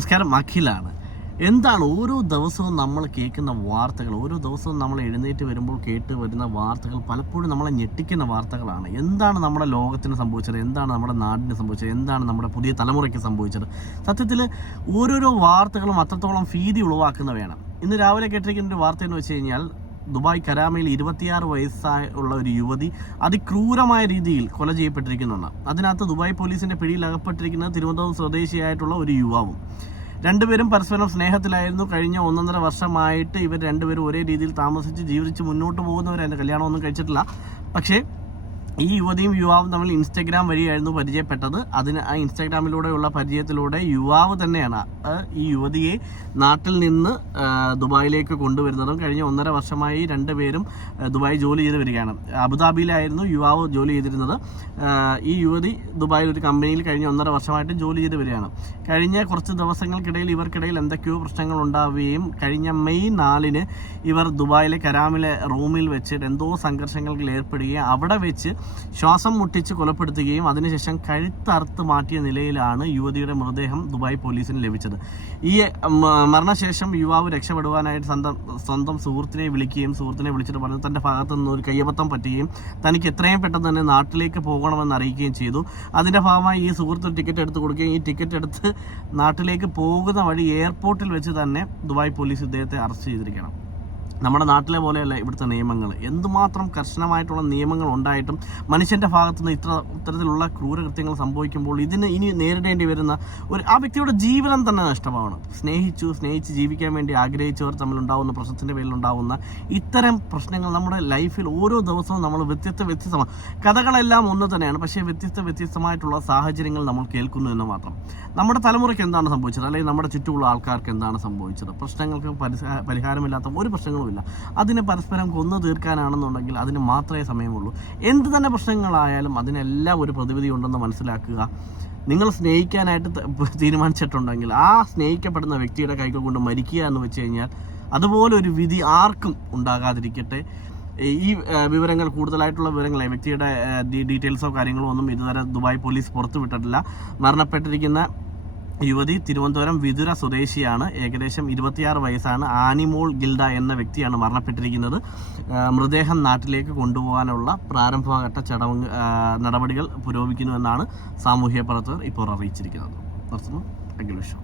നമസ്കാരം അഖിലാണ്. എന്താണ് ഓരോ ദിവസവും നമ്മൾ കേൾക്കുന്ന വാർത്തകൾ ഓരോ ദിവസവും നമ്മൾ എഴുന്നേറ്റ് വരുമ്പോൾ കേട്ട് വരുന്ന വാർത്തകൾ പലപ്പോഴും നമ്മളെ ഞെട്ടിക്കുന്ന വാർത്തകളാണ്. എന്താണ് നമ്മുടെ ലോകത്തിന് സംഭവിച്ചത്? എന്താണ് നമ്മുടെ നാടിന് സംഭവിച്ചത്? എന്താണ് നമ്മുടെ പുതിയ തലമുറയ്ക്ക് സംഭവിച്ചത്? സത്യത്തിൽ ഓരോരോ വാർത്തകളും അത്രത്തോളം ഭീതി ഉളവാക്കുന്നവയാണ്. ഇന്ന് രാവിലെ കേട്ടിരിക്കുന്ന ഒരു വാർത്ത എന്ന് വെച്ച് കഴിഞ്ഞാൽ ദുബായ് കരാമയിൽ ഇരുപത്തിയാറ് വയസ്സായ ഉള്ള ഒരു യുവതി അതിക്രൂരമായ രീതിയിൽ കൊല ചെയ്യപ്പെട്ടിരിക്കുന്നുണ്ട്. അതിനകത്ത് ദുബായ് പോലീസിന്റെ പിടിയിൽ അകപ്പെട്ടിരിക്കുന്നത് തിരുവനന്തപുരം സ്വദേശിയായിട്ടുള്ള ഒരു യുവാവും. രണ്ടുപേരും പരസ്പരം സ്നേഹത്തിലായിരുന്നു. കഴിഞ്ഞ ഒന്നൊന്നര വർഷമായിട്ട് ഇവർ രണ്ടുപേരും ഒരേ രീതിയിൽ താമസിച്ച് ജീവിച്ച് മുന്നോട്ട് പോകുന്നവരായിരുന്നു. കല്യാണമൊന്നും കഴിച്ചിട്ടില്ല. പക്ഷേ ഈ യുവതിയും യുവാവും തമ്മിൽ ഇൻസ്റ്റഗ്രാം വഴിയായിരുന്നു പരിചയപ്പെട്ടത്. അതിന് ആ ഇൻസ്റ്റാഗ്രാമിലൂടെയുള്ള പരിചയത്തിലൂടെ യുവാവ് തന്നെയാണ്. ഈ യുവതിയെ നാട്ടിൽ നിന്ന് ദുബായിലേക്ക് കൊണ്ടുവരുന്നതും കഴിഞ്ഞ ഒന്നര വർഷമായി രണ്ടുപേരും ദുബായ് ജോലി ചെയ്ത് വരികയാണ്. അബുദാബിയിലായിരുന്നു യുവാവ് ജോലി ചെയ്തിരുന്നത്. ഈ യുവതി ദുബായിൽ ഒരു കമ്പനിയിൽ കഴിഞ്ഞ ഒന്നര വർഷമായിട്ട് ജോലി ചെയ്ത് വരികയാണ്. കഴിഞ്ഞ കുറച്ച് ദിവസങ്ങൾക്കിടയിൽ ഇവർക്കിടയിൽ എന്തൊക്കെയോ പ്രശ്നങ്ങൾ ഉണ്ടാവുകയും കഴിഞ്ഞ മെയ് നാലിന് ഇവർ ദുബായിലെ കരാമിലെ റൂമിൽ വെച്ച് എന്തോ സംഘർഷങ്ങളിൽ ഏർപ്പെടുകയും അവിടെ വെച്ച് ശ്വാസം മുട്ടിച്ച് കൊലപ്പെടുത്തുകയും അതിനുശേഷം കഴുത്തറുത്ത് മാറ്റിയ നിലയിലാണ് യുവതിയുടെ മൃതദേഹം ദുബായ് പോലീസിന് ലഭിച്ചത്. ഈ മരണശേഷം യുവാവ് രക്ഷപ്പെടുവാനായിട്ട് സ്വന്തം സ്വന്തം സുഹൃത്തിനെ വിളിക്കുകയും സുഹൃത്തിനെ വിളിച്ചിട്ട് പറഞ്ഞു തന്റെ ഭാഗത്തു നിന്ന് ഒരു കയ്യബദ്ധം പറ്റുകയും തനിക്ക് എത്രയും പെട്ടെന്ന് തന്നെ നാട്ടിലേക്ക് പോകണമെന്ന് അറിയിക്കുകയും ചെയ്തു. അതിന്റെ ഭാഗമായി ഈ സുഹൃത്ത് ടിക്കറ്റ് എടുത്ത് കൊടുക്കുകയും ഈ ടിക്കറ്റ് എടുത്ത് നാട്ടിലേക്ക് പോകുന്ന വഴി എയർപോർട്ടിൽ വെച്ച് തന്നെ ദുബായ് പോലീസ് ഇദ്ദേഹത്തെ അറസ്റ്റ് ചെയ്തിരിക്കണം. നമ്മുടെ നാട്ടിലെ പോലെയല്ല ഇവിടുത്തെ നിയമങ്ങൾ. എന്തുമാത്രം കർശനമായിട്ടുള്ള നിയമങ്ങൾ ഉണ്ടായിട്ടും മനുഷ്യന്റെ ഭാഗത്തുനിന്ന് ഇത്ര ഇത്തരത്തിലുള്ള ക്രൂരകൃത്യങ്ങൾ സംഭവിക്കുമ്പോൾ ഇതിന് ഇനി നേരിടേണ്ടി വരുന്ന ഒരു ആ വ്യക്തിയുടെ ജീവനം തന്നെ നഷ്ടമാണ്. സ്നേഹിച്ചു സ്നേഹിച്ച് ജീവിക്കാൻ വേണ്ടി ആഗ്രഹിച്ചവർ തമ്മിലുണ്ടാവുന്ന പ്രശ്നത്തിന്റെ പേരിലുണ്ടാവുന്ന ഇത്തരം പ്രശ്നങ്ങൾ നമ്മുടെ ലൈഫിൽ ഓരോ ദിവസവും നമ്മൾ വ്യത്യസ്ത വ്യത്യസ്തമാണ് കഥകളെല്ലാം ഒന്ന് തന്നെയാണ്. പക്ഷേ വ്യത്യസ്ത വ്യത്യസ്തമായിട്ടുള്ള സാഹചര്യങ്ങൾ നമ്മൾ കേൾക്കുന്നു എന്ന് മാത്രം. നമ്മുടെ തലമുറയ്ക്ക് എന്താണ് സംഭവിച്ചത്? അല്ലെങ്കിൽ നമ്മുടെ ചുറ്റുമുള്ള ആൾക്കാർക്ക് എന്താണ് സംഭവിച്ചത്? പ്രശ്നങ്ങൾക്ക് പരിഹാരമില്ലാത്ത ഒരു പ്രശ്നങ്ങളുമില്ല അതിനെ പരസ്പരം കൊന്നു തീർക്കാനാണെന്നുണ്ടെങ്കിൽ അതിന് മാത്രമേ സമയമുള്ളൂ. എന്ത് തന്നെ പ്രശ്നങ്ങളായാലും അതിനെല്ലാം ഒരു പ്രതിവിധി ഉണ്ടെന്ന് മനസ്സിലാക്കുക. നിങ്ങൾ സ്നേഹിക്കാനായിട്ട് തീരുമാനിച്ചിട്ടുണ്ടെങ്കിൽ ആ സ്നേഹിക്കപ്പെടുന്ന വ്യക്തിയുടെ കൈകൾ കൊണ്ട് മരിക്കുക എന്ന് വെച്ച് കഴിഞ്ഞാൽ അതുപോലെ ഒരു വിധി ആർക്കും ഉണ്ടാകാതിരിക്കട്ടെ. ഈ വിവരങ്ങൾ കൂടുതലായിട്ടുള്ള വിവരങ്ങൾ വ്യക്തിയുടെ ഡീറ്റെയിൽസോ കാര്യങ്ങളോ ഒന്നും ഇതുവരെ ദുബായ് പോലീസ് പുറത്തുവിട്ടിട്ടില്ല. മരണപ്പെട്ടിരിക്കുന്ന യുവതി തിരുവനന്തപുരം വിതുര സ്വദേശിയാണ്. ഏകദേശം ഇരുപത്തിയാറ് വയസ്സാണ്. ആനിമോൾ ഗിൽഡ എന്ന വ്യക്തിയാണ് മരണപ്പെട്ടിരിക്കുന്നത്. മൃതദേഹം നാട്ടിലേക്ക് കൊണ്ടുപോകാനുള്ള പ്രാരംഭഘട്ട ആ, നടപടികൾ പുരോഗമിക്കുന്നുവെന്നാണ് സാമൂഹ്യ പ്രവർത്തകർ ഇപ്പോൾ അറിയിച്ചിരിക്കുന്നത്. നിർത്തുന്നു അഖിൽ വിഷു